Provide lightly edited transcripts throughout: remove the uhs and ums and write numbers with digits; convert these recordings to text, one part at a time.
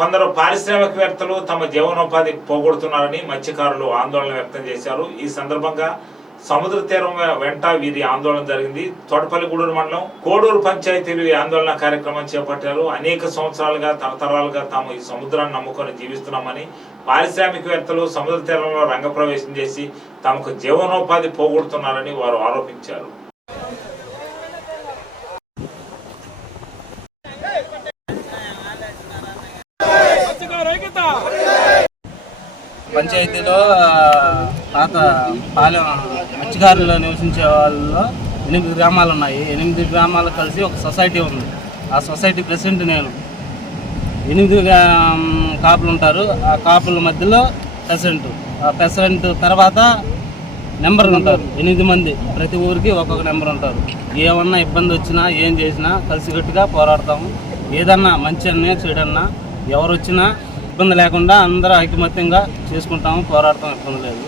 కొందరు పారిశ్రామికవేత్తలు తమ జీవనోపాధి పోగొడుతున్నారని మత్స్యకారులు ఆందోళన వ్యక్తం చేశారు. ఈ సందర్భంగా సముద్ర తీరం వెంట వీరి ఆందోళన జరిగింది. తోటపల్లిగూడూరు మండలం కోడూరు పంచాయతీలు ఈ ఆందోళన కార్యక్రమం చేపట్టారు. అనేక సంవత్సరాలుగా తరతరాలుగా తాము ఈ సముద్రాన్ని నమ్ముకొని జీవిస్తున్నామని పారిశ్రామికవేత్తలు సముద్ర తీరంలో రంగప్రవేశం చేసి తమకు జీవనోపాధి పోగొడుతున్నారని వారు ఆరోపించారు. పంచాయతీలో పాత పాలెం మత్స్యకారులు నివసించే వాళ్ళలో 8 గ్రామాలు ఉన్నాయి. 8 గ్రామాలు కలిసి ఒక సొసైటీ ఉంది. ఆ సొసైటీ ప్రెసిడెంట్ నేను. 8 కాపులు ఉంటారు. ఆ కాపుల మధ్యలో ప్రెసిడెంట్. ఆ ప్రెసిడెంట్ తర్వాత నెంబర్లు ఉంటారు. 8 మంది, ప్రతి ఊరికి ఒక్కొక్క నెంబర్ ఉంటారు. ఏమన్నా ఇబ్బంది వచ్చినా ఏం చేసినా కలిసికట్టుగా పోరాడతాము. ఏదన్నా మంచి అన్నా చెడన్నా ఎవరు వచ్చినా ఇబ్బంది లేకుండా అందరూ ఐకమత్యంగా చేసుకుంటాము, పోరాడతాం, ఇబ్బంది లేదు.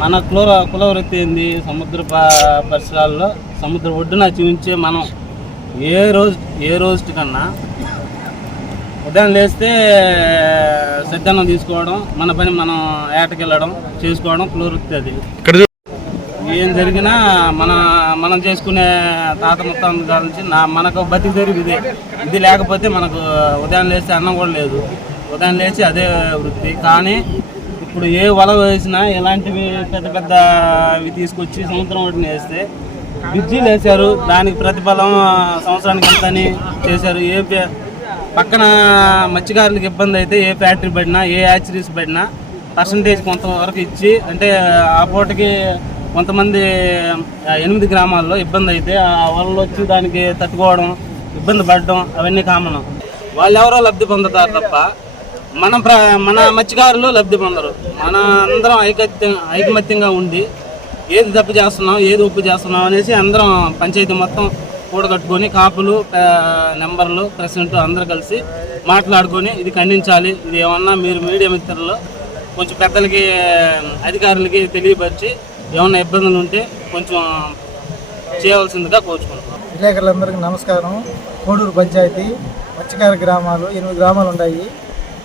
మన కుల వృత్తి ఏంది? సముద్ర పరిసరాల్లో సముద్ర ఒడ్డున జీవించే మనం ఏ రోజు కన్నా ఉదయం లేస్తే సిద్ధన్నం తీసుకోవడం, మన పని మనం ఏటకెళ్ళడం చేసుకోవడం కుల వృత్తి. అది ఏం జరిగినా మనం చేసుకునే తాత ముత్తాతల నుంచి మనకు బతికి జరిగి ఇది లేకపోతే మనకు ఉదయం లేస్తే అన్నం కూడా లేదు. ఉదయం లేచి అదే వృత్తి. కానీ ఇప్పుడు ఏ వల వేసినా ఇలాంటివి పెద్ద పెద్ద ఇవి తీసుకొచ్చి సముద్రం ఒడ్డున వేస్తే బ్రిడ్జీలు వేశారు. దానికి ప్రతిఫలం సంవత్సరానికి ఎంతని చేశారు. పక్కన మత్స్యకారులకు ఇబ్బంది అయితే ఏ ఫ్యాక్టరీ పడినా ఏ హ్యాచరీస్ పడినా పర్సంటేజ్ కొంతవరకు ఇచ్చి, అంటే ఆ పూటకి కొంతమంది 8 గ్రామాల్లో ఇబ్బంది అయితే ఆ వాళ్ళు వచ్చి దానికి తట్టుకోవడం, ఇబ్బంది పడడం అవన్నీ కామన్. వాళ్ళు ఎవరో లబ్ధి పొందుతారు తప్ప మన మత్స్యకారులు లబ్ధి పొందరు. మన అందరం ఐకమత్యంగా ఉండి ఏది తప్పు చేస్తున్నాం ఏది ఉప్పు చేస్తున్నాం అనేసి అందరం పంచాయతీ మొత్తం కూడగట్టుకొని కాపులు, నెంబర్లు, ప్రెసిడెంట్ అందరూ కలిసి మాట్లాడుకొని ఇది ఖండించాలి. ఇది ఏమన్నా మీరు మీడియా మిత్రులు కొంచెం పెద్దలకి అధికారులకి తెలియపరిచి ఏమన్నా ఇబ్బందులు ఉంటే కొంచెం చేయవలసిందిగా కోరుకుంటున్నాం. విలేకరులందరికీ నమస్కారం. కోడూరు పంచాయతీ మత్స్యకార గ్రామాలు 8 గ్రామాలు ఉన్నాయి.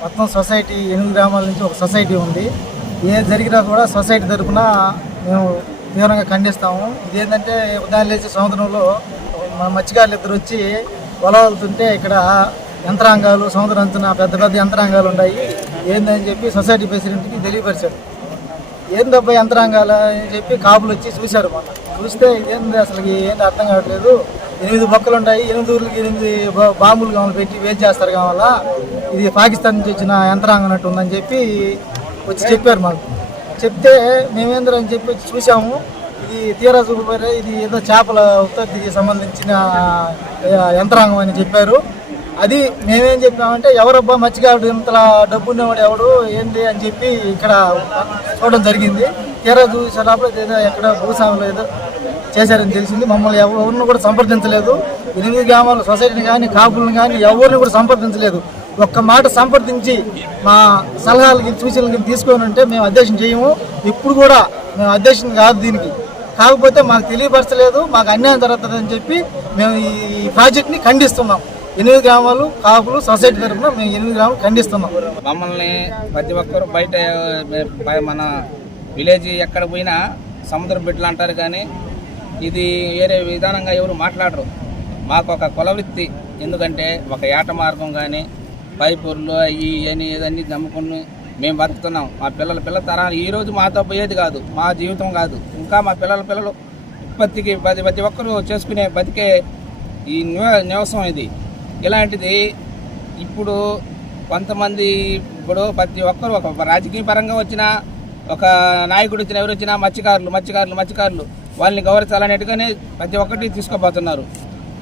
మొత్తం సొసైటీ 8 గ్రామాల నుంచి ఒక సొసైటీ ఉంది. ఏ జరిగినా కూడా సొసైటీ తరఫున మేము తీవ్రంగా ఖండిస్తాము. ఇదేంటంటే ఉదయం లేచి సముద్రంలో మత్స్యకారులు ఇద్దరు వచ్చి వలవలుతుంటే ఇక్కడ యంత్రాంగాలు సముద్రం అంచున పెద్ద పెద్ద యంత్రాంగాలు ఉన్నాయి. ఏందని చెప్పి సొసైటీ ప్రెసిడెంట్కి తెలియపరిచాడు. ఏందబ్బా యంత్రాంగాలు అని చెప్పి కాపులు వచ్చి చూశారు. మొన్న చూస్తే ఇదేంది అసలు ఏంటి అర్థం కావట్లేదు. 8 బొక్కలు ఉంటాయి, 8 ఊర్లకి 8 బాంబులు కావాలి పెట్టి వేట్ చేస్తారు కావాలా, ఇది పాకిస్తాన్ నుంచి వచ్చిన యంత్రాంగం అన్నట్టు ఉందని చెప్పి వచ్చి చెప్పారు మాకు. చెప్తే మేమేంద్రని చెప్పి వచ్చి చూసాము. ఇది తీరా చూపరే ఇది ఏదో చేపల ఉత్పత్తికి సంబంధించిన యంత్రాంగం అని చెప్పారు. అది మేమేం చెప్పామంటే ఎవరబ్బా మత్స్యకారుడు ఇంతలా డబ్బు ఉన్నవాడు ఎవడు ఏంటి అని చెప్పి ఇక్కడ చూడడం జరిగింది. తీరా చూసేటప్పుడు ఏదో ఎక్కడ భూస్వాములు ఏదో చేశారని తెలిసింది. మమ్మల్ని ఎవరిని కూడా సంప్రదించలేదు. 8 గ్రామాల సొసైటీని కానీ కాపులను కానీ ఎవరిని కూడా సంప్రదించలేదు. ఒక్క మాట సంప్రదించి మా సలహాలకి సూచనలకి తీసుకొని ఉంటే మేము అధ్యక్షం చేయము. ఇప్పుడు కూడా మేము అధ్యక్షం కాదు దీనికి. కాకపోతే మాకు తెలియపరచలేదు, మాకు అన్యాయం జరుగుతుందని చెప్పి మేము ఈ ప్రాజెక్ట్ని ఖండిస్తున్నాం. 8 గ్రామాలు కాపులు సొసైటీ తరఫున మేము 8 గ్రామాలు ఖండిస్తున్నాం. మమ్మల్ని ప్రతి ఒక్కరు బయట మన విలేజ్ ఎక్కడ పోయినా సముద్ర బిడ్డలు అంటారు, కానీ ఇది వేరే విధానంగా ఎవరు మాట్లాడరు. మాకు ఒక కుల వృత్తి. ఎందుకంటే ఒక ఏట మార్గం కానీ పైపూర్లు అవి అని ఏదన్నీ నమ్ముకుని మేము బతుకుతున్నాం. మా పిల్లల తరాలు ఈరోజు మాతో పోయేది కాదు, మా జీవితం కాదు. ఇంకా మా పిల్లలు ఉత్పత్తికి ప్రతి ఒక్కరు చేసుకునే బతికే ఈ నివాసం ఇది. ఇలాంటిది ఇప్పుడు కొంతమంది ప్రతి ఒక్కరు ఒక రాజకీయ పరంగా వచ్చినా, ఒక నాయకుడు వచ్చిన ఎవరు వచ్చినా మత్స్యకారులు వాళ్ళని గౌరవించాలనేట్టుగానే ప్రతి ఒక్కటి తీసుకోబోతున్నారు.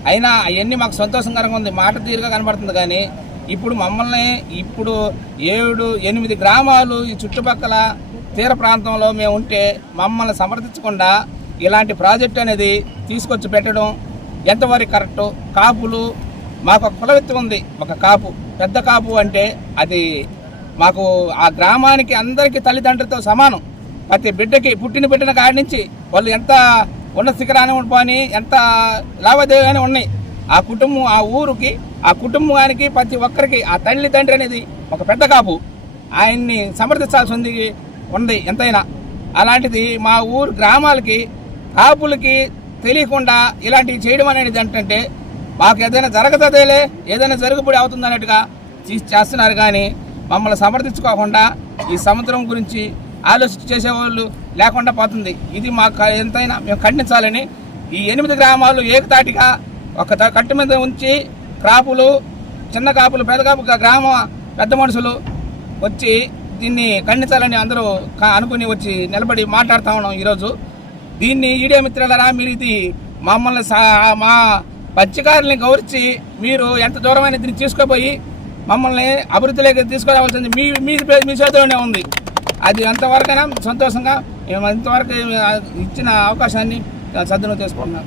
అయినా అవన్నీ మాకు సంతోషకరంగా ఉంది, మాట తీరుగా కనబడుతుంది. కానీ ఇప్పుడు మమ్మల్ని 7-8 గ్రామాలు ఈ చుట్టుపక్కల తీర ప్రాంతంలో మేము ఉంటే మమ్మల్ని సమర్థించకుండా ఇలాంటి ప్రాజెక్ట్ అనేది తీసుకొచ్చి పెట్టడం ఎంతవరకు కరెక్టు? కాపులు మాకు ఒక కులవృత్తి ఉంది. ఒక కాపు, పెద్ద కాపు అంటే అది మాకు ఆ గ్రామానికి అందరికీ తల్లిదండ్రులతో సమానం. ప్రతి బిడ్డకి పుట్టిన కాడి నుంచి వాళ్ళు ఎంత ఉన్న శిఖరాన్ని ఉండిపోని ఎంత లావాదేవీగానే ఉన్నాయి. ఆ కుటుంబం, ఆ ఊరికి, ఆ కుటుంబానికి ప్రతి ఒక్కరికి ఆ తల్లి తండ్రి అనేది ఒక పెద్ద కాపు. ఆయన్ని సమర్థించాల్సి ఉంది ఎంతైనా. అలాంటిది మా ఊరు గ్రామాలకి కాపులకి తెలియకుండా ఇలాంటివి చేయడం అనేది ఏంటంటే మాకు ఏదైనా జరగదేలే, ఏదైనా జరుగుబడి అవుతుంది అన్నట్టుగా చేస్తున్నారు. కానీ మమ్మల్ని సమర్థించుకోకుండా ఈ సముద్రం గురించి ఆలోచన చేసేవాళ్ళు లేకుండా పోతుంది. ఇది మాకు ఎంతైనా మేము ఖండించాలని ఈ 8 గ్రామాలు ఏకతాటిగా ఒక కట్టు మీద ఉంచి కాపులు, చిన్న కాపులు, పెద్ద కాపు గ్రామ పెద్ద మనుషులు వచ్చి దీన్ని ఖండించాలని అందరూ అనుకుని వచ్చి నిలబడి మాట్లాడుతూ ఉన్నాం ఈరోజు. దీన్ని ఈడియా మిత్రులారా, మీరు ఇది మమ్మల్ని మా మత్స్యకారుల్ని గౌరవించి మీరు ఎంత దూరమైన దీన్ని తీసుకుపోయి మమ్మల్ని అభివృద్ధిలోకి తీసుకురావాల్సింది మీ చేతిలోనే ఉంది. అది ఎంతవరకైనా సంతోషంగా మేము ఇంతవరకు ఇచ్చిన అవకాశాన్ని సద్వినియోగం చేసుకుంటున్నాం.